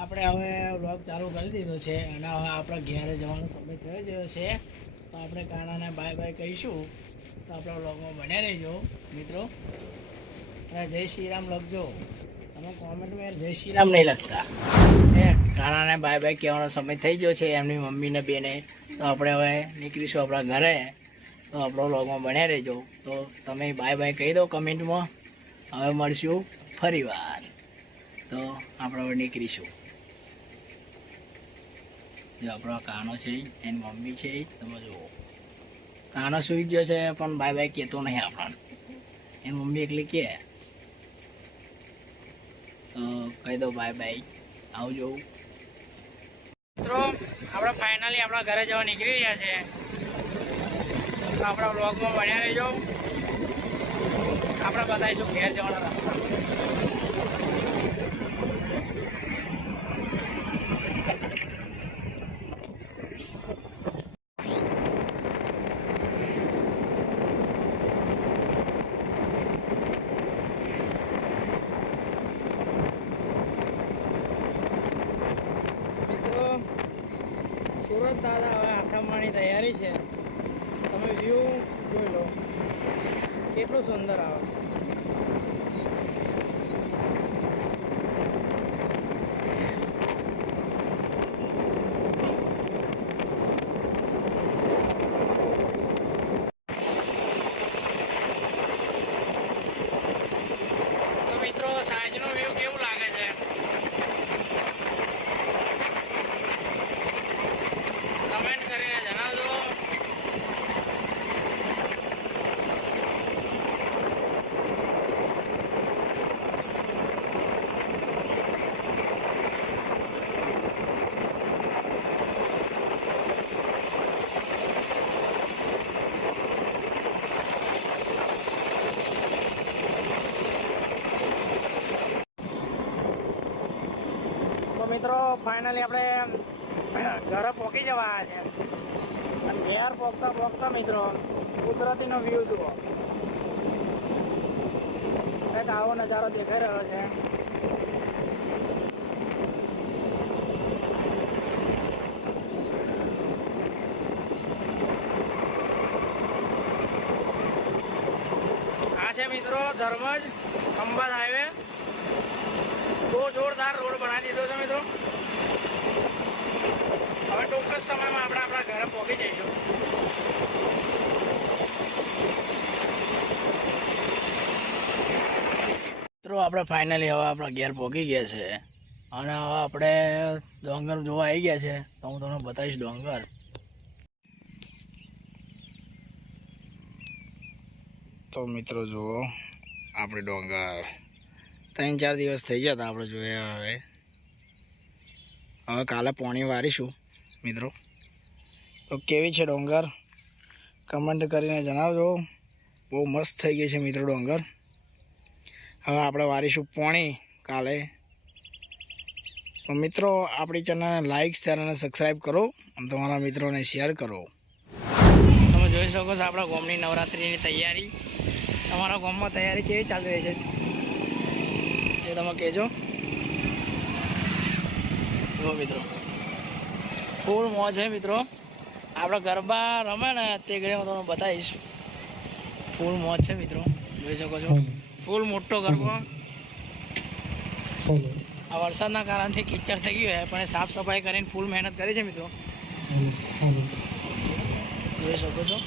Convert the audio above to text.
આપણે હવે વ્લોગ ચાલુ કરી દીધો છે અને હવે આપણા ઘેરે જવાનો સમય થયો ગયો છે, તો આપણે કાનાને બાય બાય કહીશું. તો આપણા વ્લોગમાં બન્યા રહેજો મિત્રો, અને જય શ્રી રામ લખજો. તમે કોમેન્ટમાં યાર જય શ્રી રામ નહીં લખતા. કાનાને બાય બાય કહેવાનો સમય થઈ ગયો છે એમની મમ્મીને બેને. તો આપણે હવે નીકળીશું આપણા ઘરે. તો આપણો વ્લોગમાં બન્યા રહેજો. તો તમે બાય બાય કહી દો કમેન્ટમાં. હવે મળશું ફરી વાર. તો આપણે હવે નીકળીશું. જો આપણો કાનો છે એની મમ્મી છે, તમે જુઓ કાનો સૂઈ ગયો છે પણ બાય બાય કહેતો નહીં આપણને. એની મમ્મી એકલી કહે તો કહી દો બાય બાય, આવજો મિત્રો. આપણે ફાઇનલી આપણા ઘરે જવા નીકળી રહ્યા છે. તો આપણા વ્લોગમાં બન્યા રહેજો. આપણે બતાવીશું ઘેર જવાના રસ્તા. સુરત દાદા હવે હાથામાની તૈયારી છે. તમે વ્યૂ જોઈ લો કેટલું સુંદર આવે. તો મિત્રો સાંજનો વ્યૂ કેવું લાગે છે? કમેન્ટ કરીને જણાવજો. તો મિત્રો ફાઇનલી આપણે ઘરે પહોંચી જવા છે. અને ઘેર પહોંચતા પહોંચતા મિત્રો કુદરતીનો વ્યૂ જુઓ. કંઈક આવો નજારો દેખાઈ રહ્યો છે. આ છે મિત્રો ધર્મજ ખંભાત હાઈવે. બહુ જોરદાર રોડ બનાવી દીધો છે મિત્રો. હવે ટૂંક જ સમયમાં આપણે આપણા ઘરે પહોંચી જઈશું. મિત્રો આપણે ફાઇનલી હવે આપણા ઘેર પહોંચી ગયા છે અને હવે આપણે ડોંગર જોવા આવી ગયા છે. તો હું તમને બતાવીશ ડોંગર. તો મિત્રો જુઓ આપણે ડોંગર 3-4 દિવસ થઈ ગયા હતા આપણે જોયા. હવે કાલે પોણી વારીશું મિત્રો. તો કેવી છે ડોંગર કમેન્ટ કરીને જણાવજો. બહુ મસ્ત થઈ ગઈ છે મિત્રો ડોંગર. હવે આપણે વારીશું પોણી કાલે. તો મિત્રો આપણી ચેનલને લાઈક શેર અને સબસ્ક્રાઈબ કરો અને તમારા મિત્રોને શેર કરો. તમે જોઈ શકો છો આપણા ગામની નવરાત્રિની તૈયારી. તમારા ગામમાં તૈયારી કેવી ચાલી રહી છે એ તમે કહેજો. જો મિત્રો ફૂલ મોજ છે મિત્રો. આપણે ગરબા રમે ને તે ઘડી હું તમને બતાવીશ. ફૂલ મોજ છે મિત્રો, જોઈ શકો છો. ફૂલ મોટો ગરબો. આ વરસાદના કારણથી કિચડ થઈ ગયું છે પણ સાફ સફાઈ કરીને ફૂલ મહેનત કરી છે મિત્રો, જોઈ શકો છો.